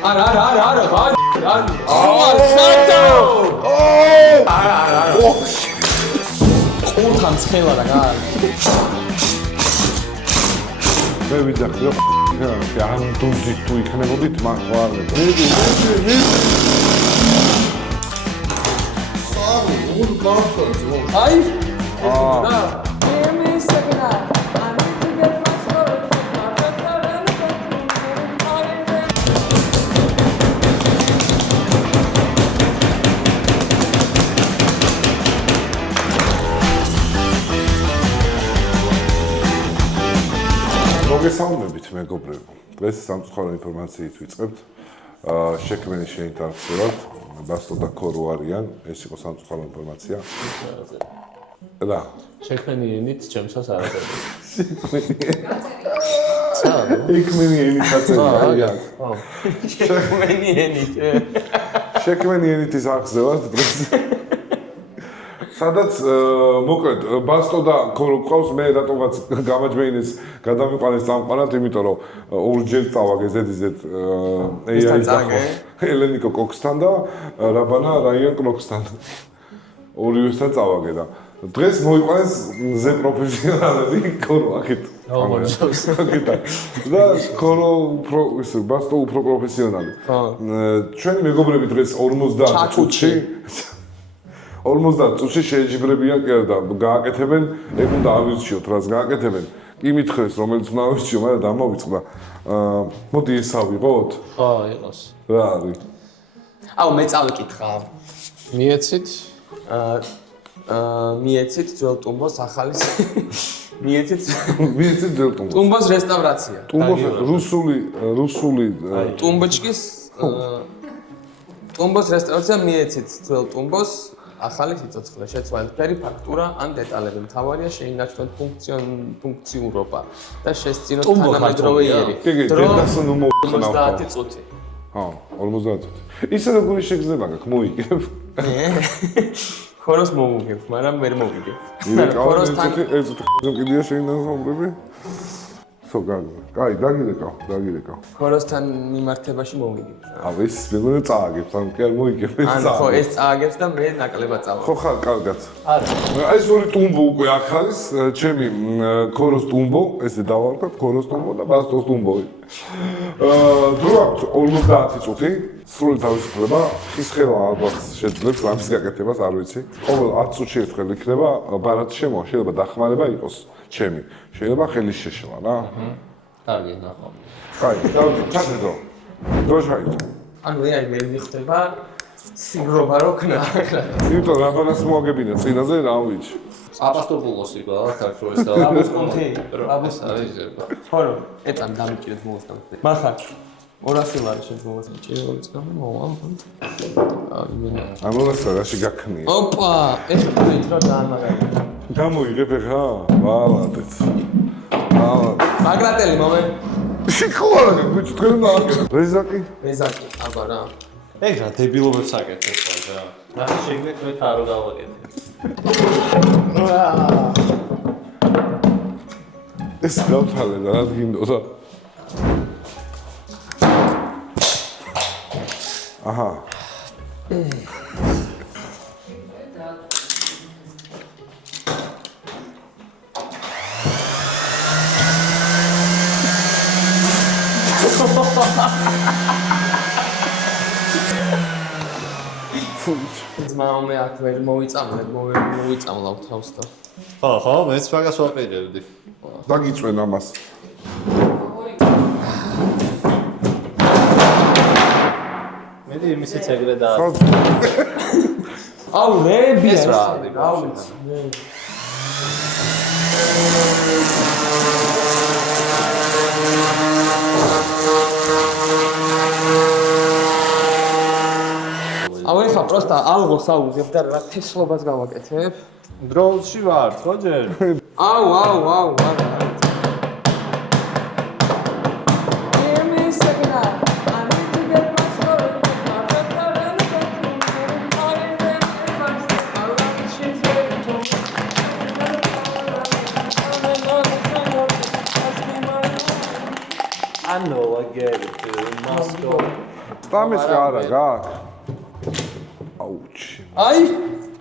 არა. ყურთან ცხელა რა გარ. მე ვიძახი რომ ან დუზი თუ იქნებოდით მან ყوارებ. აი. მოგესალმებით მეგობრებო. დღეს სამწუხარო ინფორმაციით ვიწყებთ. შექმენი შეინტერესებათ, ბასტო და ქორო არიან, ეს იყო სამწუხარო ინფორმაცია. რა? შექმენი ენით ჩემსაც არ აწერია. შექმენი ენით აწერია. შექმენი ენით. შექმენი ენით ის აღზევათ დღეს. სადაც მოკლედ ბასტო და ქორო ყავს მე რატომაც გამაჯვენეს გადამიყვანეს წამყვანად, იმიტომ რომ ორჯერ წავაგე ზედიზედ AI-ის ელენიკო კოქსთან და რაბანა რაიან კნოქსთან. ორივესთან წავაგე და დღეს მოიყვანეს ზე პროფესიონალები ქორო აქეთ. და ქორო უფრო ისე ბასტო უფრო პროფესიონალი. ჩვენი მეგობრები დღეს 50 წუთში 50 წუთში შეჯიბრებიან კი და გააკეთებენ, ეგ უნდა ავირჩიოთ, რას გააკეთებენ. კი მითხრეს, რომელიც უნდა ავირჩიო, მაგრამ დამოვიწყდა. მოდი ეს ავიღოთ? ხო, იყოს. რა არის? აუ, მე წავიკითხა. მიეცით? მიეცით ძველ ტუმბოს ახალის. მიეცით ძველ ტუმბოს. ტუმბოს რესტავრაცია. ტუმბოს რუსული ტუმბოჩკის ტუმბოს რესტავრაცია მიეცით ძველ ტუმბოს ახალი სიცოცხლე, შეცვალებითი ფაქტურა ან დეტალები. მთავარია შეინარჩუნოთ ფუნქციურობა და შესწინოთ თანამედროვე იერი. დედასო ნუ მოვხნავ. 50 წუთი. 50 წუთი. ისე როგორი შეგზნება გაქვს, მოიგებ. ხოროს მომუგებ, მაგრამ ვერ მოვიგებ. ხოროსთან ეს კიდია შეინარჩუნებლები? კაი, დაგირეკავ. ხოროსთან მიმართებაში მოვიგებ. ეს მეგონა წააგებს, ან კი არ მოიგებ ეს წააგებს. ხო, ეს წააგებს და მე ნაკლებად წავალ. ხო, კარგად. არა. ეს ორი ტუმბო უკვე აქ არის, ჩემი ქოროს ტუმბო, ესე დავარქვათ, ქოროს ტუმბო და ბასტოს ტუმბო. დრო აქვს 50 წუთი, სრული თავისუფლება, ხის ხელა ალბათ შეძლებს ლამპის გაკეთებას, არ ვიცი. ყოველ 10 წუთში ერთხელ იქნება ბარათი შემოვა, შეიძლება დახმარება იყოს ჩემი. შეიძლება ხელის შეშლა რა. კარგი, ნახავ. კაი, ჩადედო. დროშაით. ანუ მე მიხდება სიგრობა რო ქნა. იმიტომ რაბანას მოაგებინა წინაზე რა ვიცი. აპასტოპულოს იყო საქართველოს და აბოსკონთი, აბოს არის. ხორო, ეწამ დამჭირეთ მოვასწავ. მახარ 200 ლარი შემოვას ჭიროებს გამოვა. ამონასა რაში გაქნია. ოპა, ეს თქვით რა დაამაგარი. გამოიღებ ხა? ვალადეთ. მაგრატელი მომე. შიქოლა გიჩ თქვენ დააკეთე. რეზაკი? რეზაკი, აბა რა. ეგ რა დებილობებს აკეთებს რა. რა შეგნეთ მე თარო დავაკეთე. ეს გავთვალე და რა გინდოდა? აჰა. ძმაო აქ ვერ მოვიწამლავ თავს და ხო, მეც მაგას ვაპირებდი. დაგიწვენ ამას. მე იმისიც ეგრე და აუ რებია ეს რა რა ვიცი. აუ ეხა პროსტა ალღოს აუგებ და რა თესლობას გავაკეთებ? დროულში ვარ, ხო ჯერ? აუ. I know I get it. Must go. სტამის არა გაქვს. აუჩი. აი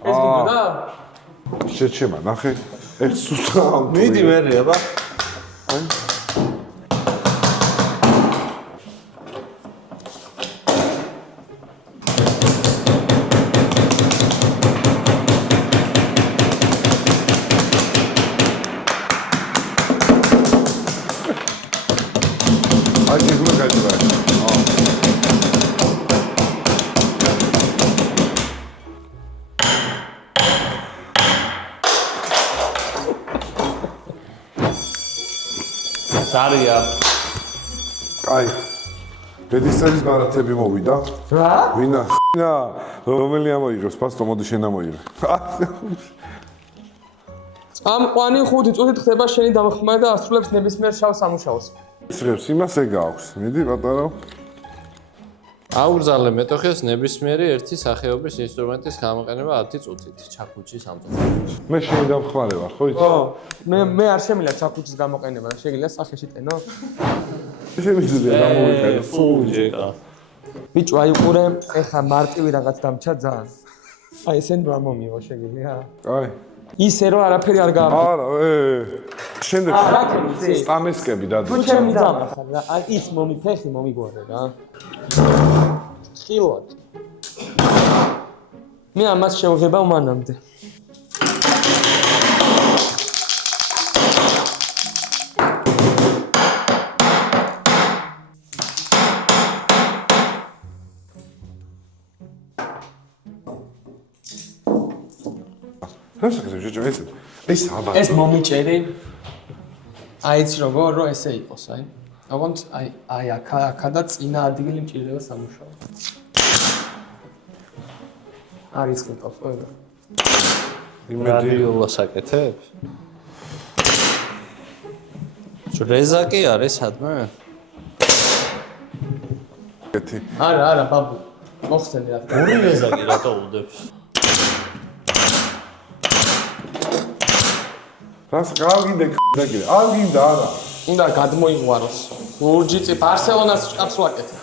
ეს გინდა? შეჩემა ნახე. ეს სუსტა. მიდი მერე აბა. აი ეგრე გაიძრა. სარია. აი. ბედისწერის ბარათები მოვიდა. რა? ვინა ხნა რომელი ამოიღებს ფასტო მოდი შენ ამოიღე. წამყვანი 5 წუთით ხდება შენი დამხმარე და ასრულებს ნებისმიერ შავ სამუშაოს. ისრებს იმას ეგ აქვს. მიდი პატარა. აუგზავნე მეტოხეს ნებისმიერი ერთი სახეობის ინსტრუმენტის გამოყენება 10 წუთით. ჩაქუჩის ამწუხარებელი. მე შენ დამხმარე ვარ, ხო იცი? მე არ შემიძლია ჩაქუჩის გამოყენება, შეგიძლია სახეში ტენო? შემიძლია გამოვიყენო. ფუჯეკა. ბიჭო, აი უყურე, ეხა მარტივი რაღაც დამჩა ძალიან. აი ესენ რა მომიო შეგიძლია? აი. ისე რომ არაფერი არ გაამბი. არა, შემდეგ რა ქენი? სტამესკები და თუ ჩემი ძამა ხარ რა, აი ის მომიფეხი მომიგوارე რა. ხილოთ. მე ამას შევღებავ მანამდე. ეს აბა ეს მომიჭერი. აი იცი როგორ რო ესე იყოს, აი. ოღონდ აი აქა და წინა ადგილი მჭირდება სამუშაო. არის ყავს ყველა. რადიოლას აკეთებ? რეზაკი არის სადმე? ერთი არა, ბაბუ. მოხსენე რა. ორი რეზაკი რატო უდებს? რას გავგინდა კიდე? არ გინდა არა. უნდა გადმოიღვაროს. ლურჯი წი ბარსელონას ჭკაც ვაკეთე.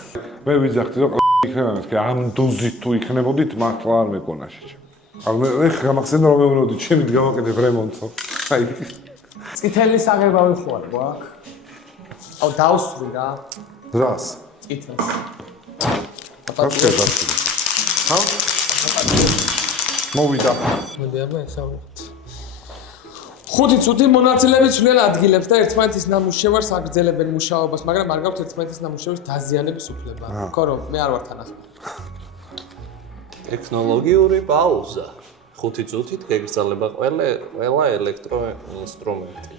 მე ვიძახდი რომ იქნება მეთქე ამ დოზით თუ იქნებოდით მართლა არ მეკონა შეჭე. მე გამახსენდა რომ მეუბნებოდი ჩემით გავაკეთებ რემონტო. აი წითელი საღებავი ხوار გვაქვს. აუ დავსვი რა. რას? წითელს. გასკეთე. ჰა? მოვიდა. მოდი აბა ესავით. 5 წუთი მონაწილეები ცვლიან ადგილებს და ერთმანეთის ნამუშევარს აგრძელებენ მუშაობას, მაგრამ არ გაქვთ ერთმანეთის ნამუშევრის დაზიანების უფლება. ხო რომ მე არ ვარ თანახმად. ტექნოლოგიური პაუზა. 5 წუთით გეგრძელება ყველა ელექტროინსტრუმენტი.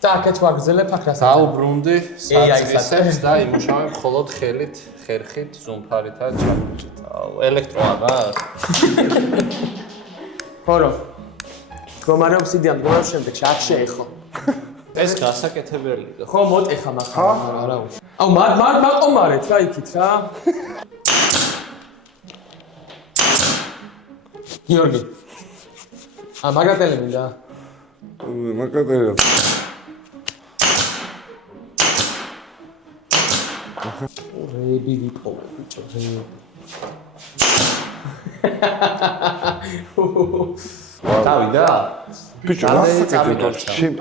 და აქეთ ვაგრძელებ აქ რასაც. დაუბრუნდი საწესებს და იმუშავებ მხოლოდ ხელით, ხერხით, ზუმფარით და ჩაქუჩით. ელექტრო არა? ხო რომ მდგომარეობს იდეა მდგომარეობს შემდეგში აქ შეეხო. ეს გასაკეთებელია. ხო მოტეხა მაგრამ არა უშ. აუ მაყომარეთ რა იქით რა. გიორგი. მაგატელი მინდა. მაგატელი. რეები ვიპოვე ბიჭო რეები. დავიდა? ბიჭო, რასაკეთებ? შენ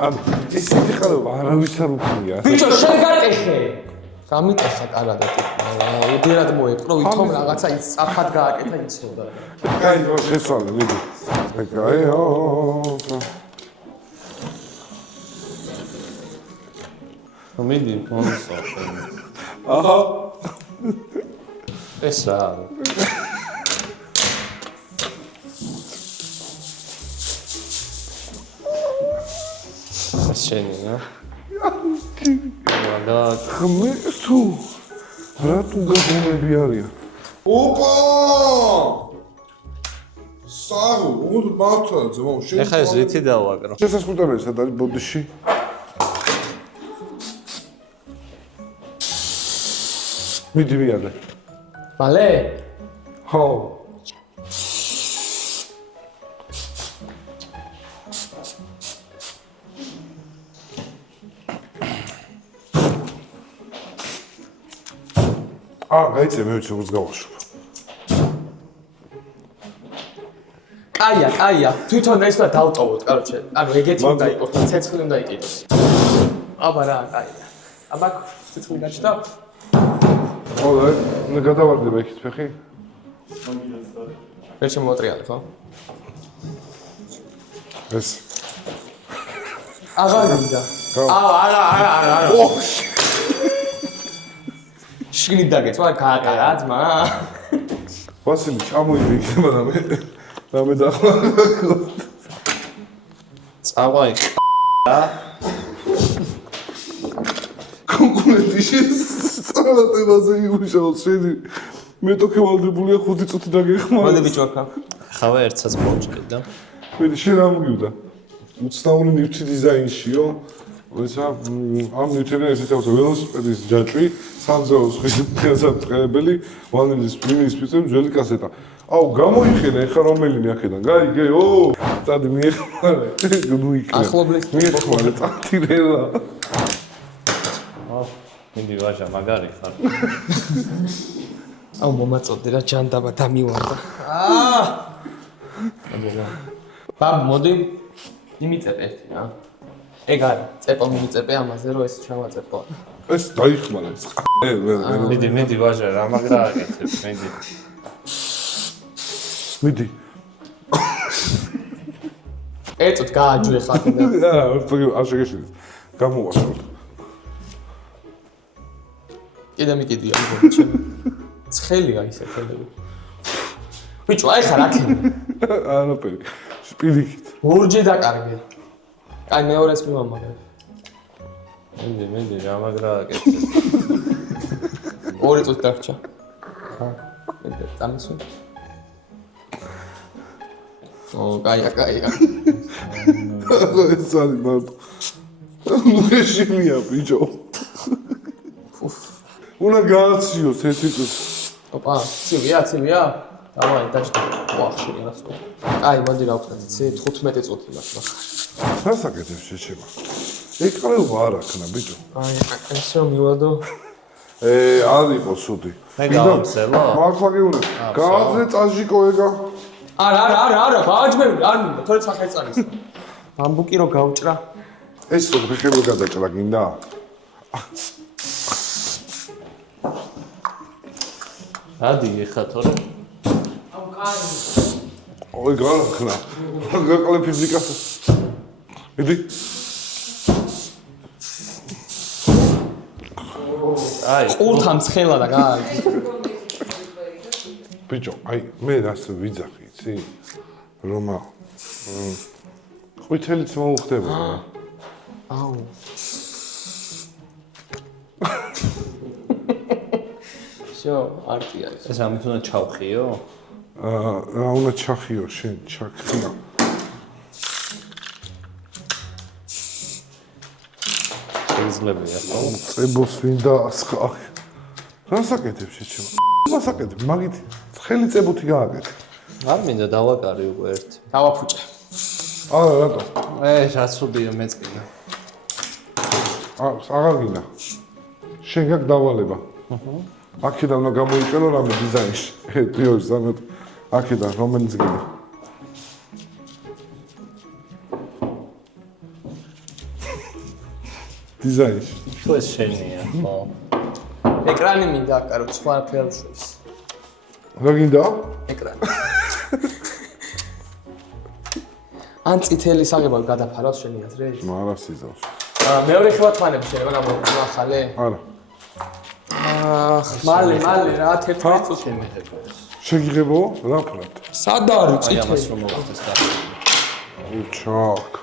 ესეთი ხარო არავის არ უქმნია. ბიჭო, შენ გატეხე. გამიტეხა კარადად. უდერად მოეპყრო, ვითომ რაღაცა ის სწრაფად გააკეთა იცოდა. კაი, შესვალე, მიდი. კაიო. მიდი, მომსო. აჰა. ეს რა? შენი რა? და ხმე თუ რა თუ გაგონები არიან? ოპა! საღო, უნდა მართლა ძმო, შენ ეხა ეს რითი დავაკრო? შესაძლებელი სად არის ბოდიში? მიდი ვიადე. მალე? ხო. გაიწე მე ვიცი როგორც გავაშუქ. კაია, თვითონ ეს უნდა დავტოვოთ, კაროჩე. ანუ ეგეთი უნდა იყოს და ცეცხლი უნდა იყიდოს. აბა რა, კაია. აბა ცეცხლი გაჩნდა? ოლე, მე გადავარდება იქით ფეხი. ვერ შემოატრიალე, ხო? ეს. აღარ მინდა. არა. ოხში. შიგნით დაგეწვა, კაია, ძმა. ვასილი, ჩამოიდი იქნება და მე დახლა. წავა იქ. კონკურენტის წავატებაზე იმუშაოს შენი. მე то ქევალდებულია 5 წუთი დაგეხმარა. მოდი ბიჭო აქ. ხავე ერთსაც მოვჭრით და მე შენ ამ მიგივდა. უცნაური ნივთი დიზაინშიო. ვეცა ამ ნივთებიდან ესეც აქვს ველოსიპედის ჯაჭვი, სამზეოს ხელსაწყობელი, ვანილის პრიმის სპეციალური ძველი კასეტა. აუ გამოიხენე ეხა რომელიმე აქედან. გაიგეო. წადი მიეხმარე. მოიქნე. ახლობლის მიეხმარე წათირელა. მინდი ვაჟა მაგარი ხარ. აუ მომაწოდე რა ჯანდაბა დამივარდა. ბაბ მოდი იმიწებ ერთი რა. ეგ არის, წეპო მიმიწებე ამაზე რომ ეს ჩავაწეპო. ეს დაიხმარა ეს. მიდი ვაჟა რა მაგრა აკეთებ, მიდი. მიდი. ეწოთ გააჯვე ხათი და არ შეგეშინეთ. გამოვაშორეთ. კიდე მიკიდია უბრალოდ ჩემ. ცხელია ისე ხელები. ბიჭო, აი ხარ აქ. არაფერი. პირიქით. ორჯერ დაკარგე. აი მეორეს მივამაგრე. მიდი რა მაგრა აკეთებ. 2 წუთი დარჩა. მე დამისვი. კაია. ეს არის მარტო. მუხეშილია ბიჭო. უნდა გააციოს ერთი წუთი. ოპა, ცივია? დავაი, დაჭდა. ვახშია რას ხო. აი, მოდი რა ვქნათ, იცი 15 წუთი მაქვს ახლა. რას აკეთებ შეჩება? ეკრევა არ აქნა ბიჭო. აი, ეს რომ მივადო. არ იყო ცუდი. მე გავამცელო? მართლა გეუბნები. გააძრე წაჟიკო ეგა. არა, გააჯმევი, არ მინდა, თორე სახეწარის. ბამბუკი რო გავჭრა. ეს რო ფეხები გადაჭრა გინდა? ადი ეხა თორე. აუ, კაი. ой, გარახნა. გაყოლე ფიზიკას. მიდი. აი, ყურთან ცხელა და გააგი. ბიჭო, აი მე რას ვიძახი, იცი? რომა ყვითელიც მოუხდება. აუ. შო, არტია ეს. ეს ამით უნდა ჩავხიო? რა უნდა ჩახიო შენ, ჩახია. შეიძლებია, ხო? წებოს ვინ დაასხა. რას აკეთებ შეჩება? რას აკეთებ? მაგით ხელი წებუთი გააკეთე. არ მინდა დავაკარი უკვე ერთი. დავაფუჭე. არა, რატო? რაც უდიო მეც კიდე. აღარ გინდა. შენ გაკ დავალება. აქედან უნდა გამოიყენო რამე დიზაინში. 1-2-3 აქედან რომელიც გინდა. დიზაინში. თუ ეს შენია, ხო? ეკრანი მინდა აკარო, სხვა ფერს შორის. რა გინდა? ეკრანი. ან წითელი საღებავ გადაფარავ შენი აზრით? არა სიზავს. მეორე ხევათმანები შეიძლება გამოვახალე? არა. მალე რა 11 წუთი შემიღება ეს. შეგიღებო? რა ფრად? სად არის აი ამას წითელი? რომ მოვახდეს და. უჩაკ.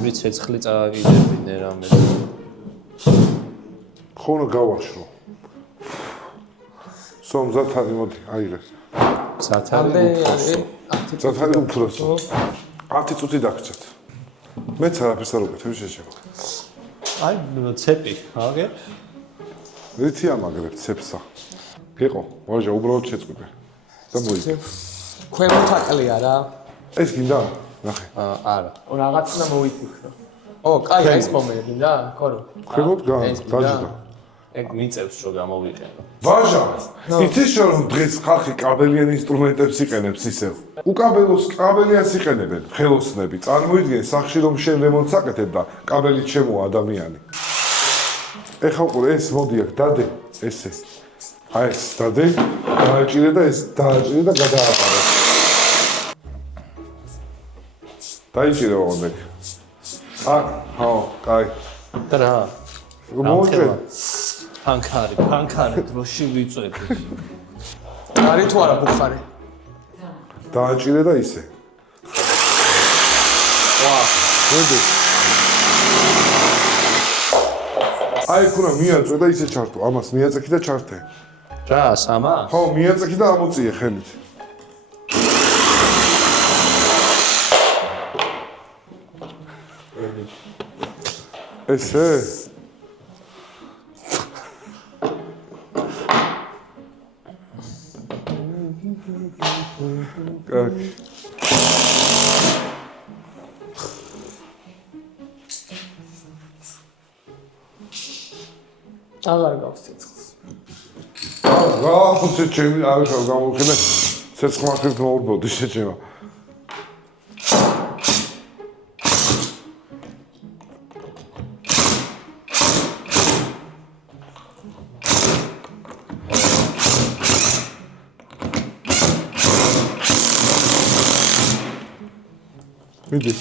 ვიცი ცეცხლი წააგიდებინე რამე. ხონა გავაშრო. სომზათარი მოდი, აიღე. სათარი არის ზათარი უფროსო. 10 წუთი დაგჭირთ. მეც არაფერს არ უკეთებ შეშება. აი ცეპი აგებ. რითი ამაგრებ ცეპსა. გეყო, ვაჟა უბრალოდ შეწყვეტე. და მოიწე. ქვემოთ აკლია რა. ეს გინდა? ნახე. არა. რაღაც უნდა მოვიფიქრო. ო, კაი, ეს მომენტი და, ხორო. ხელოთ დაჭირდა. ეგ მიწევს რომ გამოვიყენო. ვაჟა, იცის რომ დღეს ხალხი კაბელიან ინსტრუმენტებს იყენებს ისევ. უკაბელოს კაბელიანს იყენებენ ხელოსნები. წარმოიდგენ სახში რომ შენ რემონტს აკეთებ და კაბელით შემოვა ადამიანი. ეხლა უყურე ეს მოდი აქ დადე ესე. აი ეს დადე, დააჭირე და ეს დააჭირე და გადააყარე. დაიჭირე ოღონდ. ჰაო, კაი. და რა? მოუჭე. ფანქარი, დროში ვიწვევი. არი თუ არა ბუხარი? დააჭირე და ისე. ვა, მოდი. აი ხუნა მიაწვე და ისე ჩართო. ამას მიაწექი და ჩართე. რა, სამა? ხო, მიაწექი და ამოწიე ხელით. ესე? კაკი. აღარ გაქვს ცეცხლს. რა, ჩემი არ ხარ გამოვხილე. ცეცხლმაქრით მოურბოდი შეჭება. მიდი.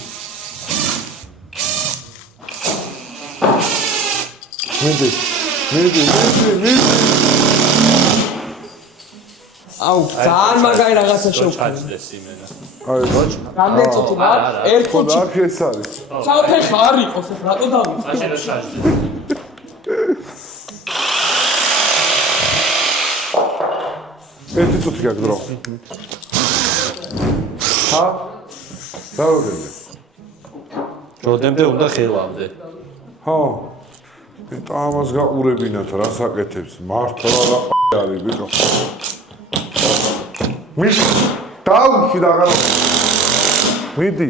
აუ, ძალიან მაგარი რაღაცა შევქნა. ჩაჭდეს იმენა. აი, ბაჭ. რამდენი წუთი მაგ? ერთ წუთში. აქ ეს არის. საფეხა არ იყოს, რატო დავიწე? მაშინ რა ჩაჭდეს? ერთი წუთი გაქვს დრო. ჰა? დავგებე. როდემდე უნდა ხელავდე? ხო. ეტა ამას გაყურებინათ რა საკეთებს. მართლა რა არის ბიჭო. მიდი. დავუხი და აღარ. მიდი.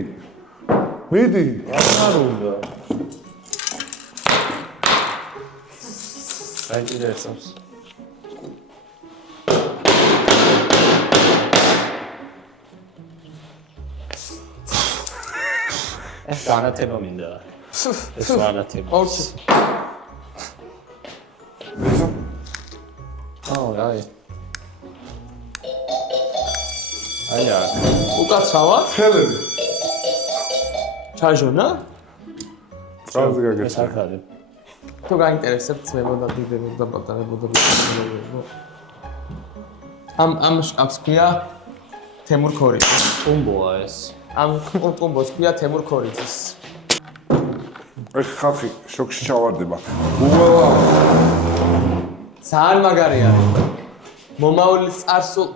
არ უნდა. აი ძერსავს. ეს განათება მინდა. ეს განათება. ოკეი. აი. აი აქ. უკაცრავა? ხელები. ჩაჟონა? წარზე ეს გაგეცა. აქ არის. თუ გაინტერესებთ მებოდა დიდებოდა და პატარებოდა. ამ შკაფს ქვია თემურ ქორიძის. ტუმბოა ეს. ამ ტუმბოს ქვია თემურ ქორიძის. ეს ხალხი შოქში ჩავარდება. უავა. ძალიან მაგარი არის. მომავლის წარსულ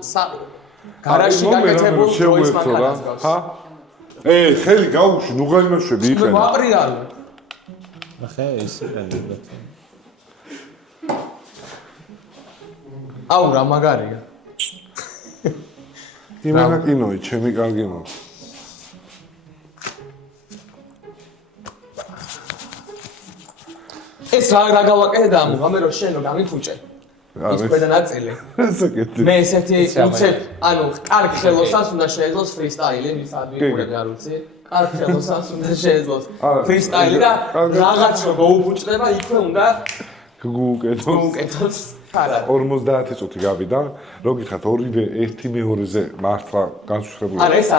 გარაჟში გაკეთებულ დროის მანქანას გავს. ჰა? ხელი გაუში, ნუ გაიმაშვები მე იყენა. ვაპრიალე. ახე ეს იყენებდა. აუ რა მაგარია. იმენა კინოი, ჩემი კარგი მო. ეს რა გავაკეთე და ამოვამე რომ შენ რომ გამიფუჭე. ის ქვედა ნაწილი. ესაკეთი. მე ესეთი უცებ, ანუ კარგ ხელოსანს უნდა შეეძლოს ფრისტაილი, მის ადვიკურები არ ვიცი. კარგ ხელოსანს უნდა შეეძლოს ფრისტაილი და რაღაც რომ გაუბუჭდება, იქვე უნდა გუკეთოს. არა. 50 წუთი გავიდა. რო გითხათ ორივე ერთი მეორეზე მართლა განსხვავებული. არა ეს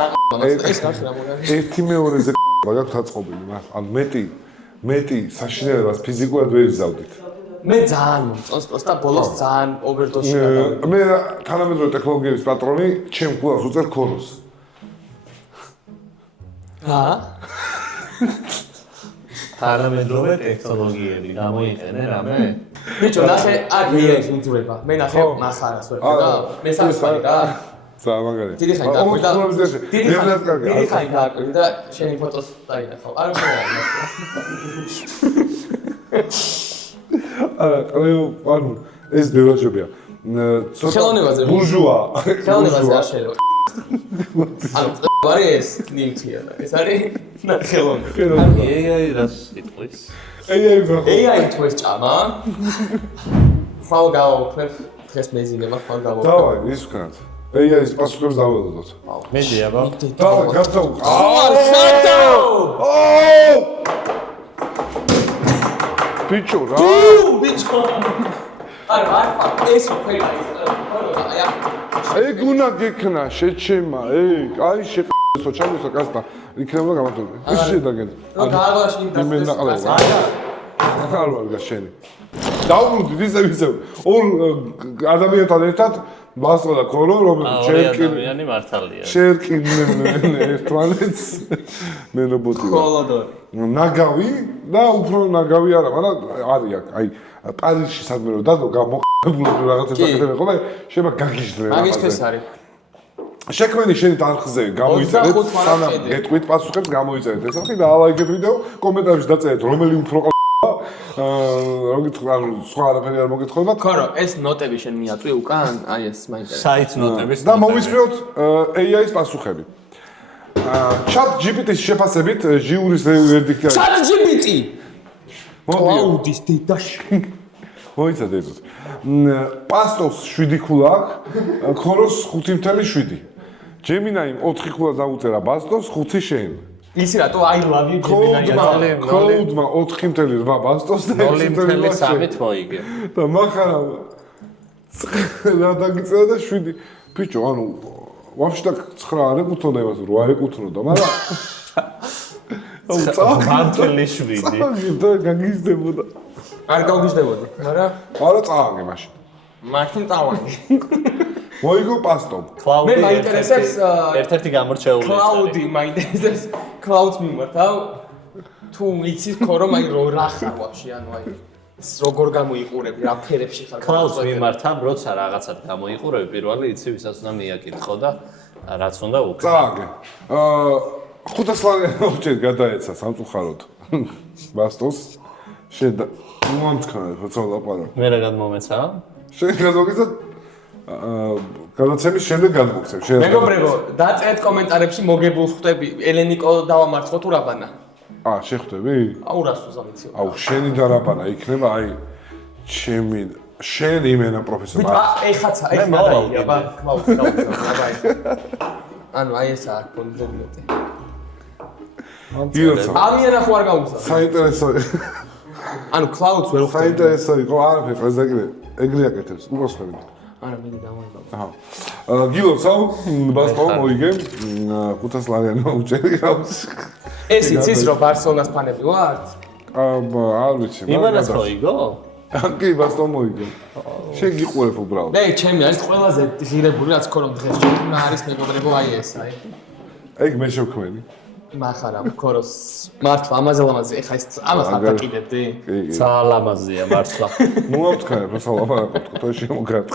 ეს გახსნა მაგარი. ერთი მეორეზე გაქვთ აწყობილი, ანუ მეტი საშინელებას ფიზიკურად ვერ იზავდით. მე ძალიან მომწონს, პროსტა ბოლოს ძალიან ოვერდოში გადავიდა. მე თანამედროვე ტექნოლოგიების პატრონი, ჩემ კულას უწერ ქოროს. რა? თანამედროვე ტექნოლოგიები გამოიყენე რამე? ბიჭო, ნახე, აქ ის უძვრება. მე ნახე მასარას ვერ და მე სამწარი რა. ძალიან მაგარი. დიდი ხანი დააკვირდა. დიდი ხანი დააკვირდა და შენი ფოტოს დაინახავ. არ მქონია. ანუ ეს ბევრაჯობია. ხელოვნებაზე ბურჟუა. ხელოვნებაზე არ შეიძლება. ანუ არის ეს ნივთია და ეს არის ნახელონი. AI რას იტყვის? AI თვეს ჭამა. ხვალ გავაუქმებ დღეს მეძინება ხვალ გავაუქმებ. დავაი, ის ვქნათ. AI-ის პასუხებს დაველოდოთ. მედი აბა. დავაი, გაწევ. ბიჭო რა. ბიჭო. არა, ეს უკვე არის. ეგ უნდა გექნა შეჩემა, აი შეყო ჩამოსა კასტა, იქნება გამართული. ის შედაგენ. რომ გააღვაში ინდასტრიის. არ ვარ გაშენი. დაუბრუნდით ისევ. ორ ადამიანთან ერთად მასლა და ქორო რომ ადამიანი მართალია. შერკინდნენ ერთმანეთს მე რობოტი. კოლოდორი. ნაგავი და უფრო ნაგავი არა, მაგრამ არის აქ, აი პარიზში სადმე რომ დადო გამოყენებული რაღაცა საკეთებ ხოლმე, შეიძლება გაგიჟდრე რაღაცა. მაგის ეს არის. შექმენი შენით არხზე გამოიწერეთ, სანამ გეტყვით პასუხებს გამოიწერეთ ეს არხი და ალაიქეთ ვიდეო, კომენტარებში დაწერეთ რომელი უფრო რო გითხრა სხვა არაფერი არ მოგეთხოვებათ. ქორო, ეს ნოტები შენ მიაწვი უკან, აი ეს მაინტერესებს. საით ნოტების და მოვისმენთ AI-ის პასუხები. Chat GPT-ის შეფასებით ჟიურის ვერდიქტი არის. Chat GPT. მოდიო. კლაუდის დედაში. მოიცადეთ. პასტოს 7 ქულა აქვს, ქოროს 5.7. Gemini-მ 4 ქულა დაუწერა ბასტოს, 5 შენ. ისი რატო I love you Gemini-ი. Code-მა 4.8 ბასტოს და 0.3-ით მოიგე. და მახარა რა დაგიწერა და 7. ბიჭო, ანუ ვაფშე 9 არ ეკუთვნოდა იმას, 8 არ ეკუთვნოდა, მაგრამ აუ მართალი 7. და გაგიზდებოდა. არ გავგიჟდებოდი, მაგრამ არა წააგე მაშინ. მაშინ წავაგე. მოიგო პასტომ. მე მაინტერესებს ერთ-ერთი გამორჩეული კლაუდი მაინტერესებს კლაუდს მიმართავ თუ იცის ქორო მაი რა ხარ ვაფშე ანუ აი როგორ გამოიყურები რა ფერებში ხარ კლაუდს მიმართავ როცა რაღაცად გამოიყურები პირველი იცი ვისაც უნდა მიაკითხო და რაც უნდა უკეთო. წააგე. 500 ლარი მოჭედ გადაეცა სამწუხაროდ. ბასტოს შედა მომწქრა როცა ლაპარა. მე რა გადმომეცა? შენ გადმოგეცა გადაცემის შემდეგ გადმოგცემ. მეგობრებო, დაწერეთ კომენტარებში მოგებულ ხვდები ელენიკო დავამარცხო თუ რაბანა. შეხვდები? აუ რას უზამიცი. აუ შენი და რაბანა იქნება აი ჩემი შენ იმენა პროფესორი. ეხაცა, მე მოვალ, აბა, კლაუდს, აბა. ანუ აი ესა აქ პონდობიოთე. გიოცა. ამიანა ხო არ გაუგზავნა. საინტერესო. ანუ კლაუდს ვერ ხვდები. საინტერესო იყო არაფერი ყეზაკიდე. ეგრე აკეთებს, უბრალოდ. არა, მე დავაიბა. აჰა. გილოცავ, ბასტო მოიგე. 500 ლარიანი მოუჭერი გავს. ეს იცის რომ ბარსელონას ფანები ვართ? არ ვიცი. იმანაც მოიგო? კი, ბასტო მოიგე. შენ გიყურებ უბრალოდ. მე ჩემი არის ყველაზე ღირებული რაც ქორომ დღეს შექმნა არის მეგობრებო აი ეს აი. ეგ მე შევქმენი. მახარა ქოროს მართლა ამაზე ლამაზე ეხა ეს ამას არ დაკიდებდი? კი, კი. ძალამაზია მართლა. ნუ ავთქარებ, რა ლაპარაკობთ, თო შემოგატყ.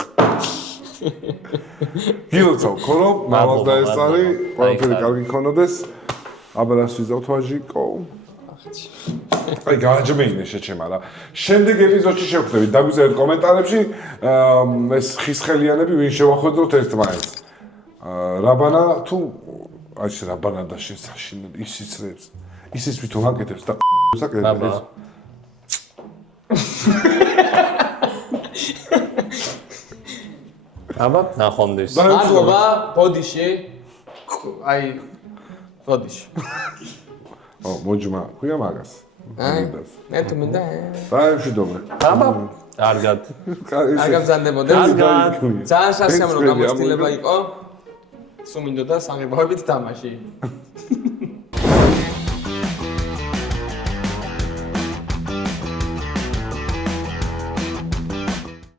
გილოცავ, ქორო, მამას და ეს არის, ყველაფერი კარგი ქონოდეს. აბა რას ვიზავთ ვაჟიკო? აი გააჯმეინე შეჩემა რა. შემდეგ ეპიზოდში შევხვდებით, დაგვიწერეთ კომენტარებში ეს ხისხელიანები ვინ შევახვედროთ ერთმანეთს. რაბანა თუ აი რაბანა და შესაშინ ისიცრებს. ისიც ვითომ აკეთებს და საკეთებს. აბა, ნახვამდის. მადლობა, ბოდიში. აი ბოდიში. მოჯმა, ხუია მაგას. აი, მე თუ მინდა. დაემშვიდობე. აბა, კარგად. არ გამზანდებოდეთ. კარგად. ძალიან სასიამოვნო გამოცდილება იყო. სულ მინდოდა სამებავებით თამაში.